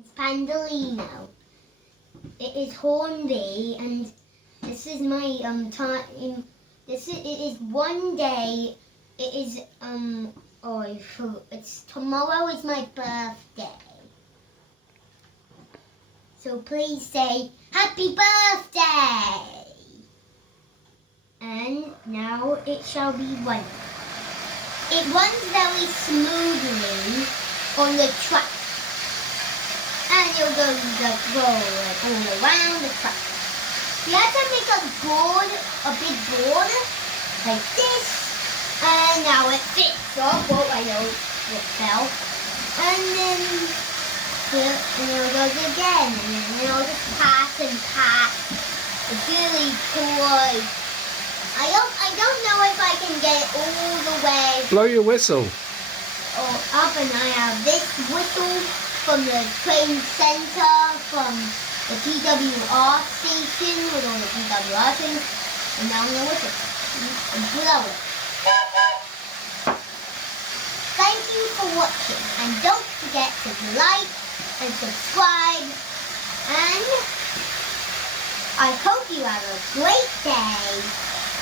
It's Pendolino. It is Hornby, and this is my time. It is one day. It is it's tomorrow is my birthday. So please say happy birthday. And now it shall be run. It runs very smoothly on the track. And you'll go all around the track. You have to make a big board, like this. And now it fits. Oh, I know it fell. And then it goes again. And then it'll just pass and pass. It's really cool. I don't know if I can get it all the way. Blow your whistle. Up, and I have this whistle from the train center, from the PWR station with all the PWR things, and now I'm going to whistle and blow it. Thank you for watching, and don't forget to like and subscribe, and I hope you have a great day.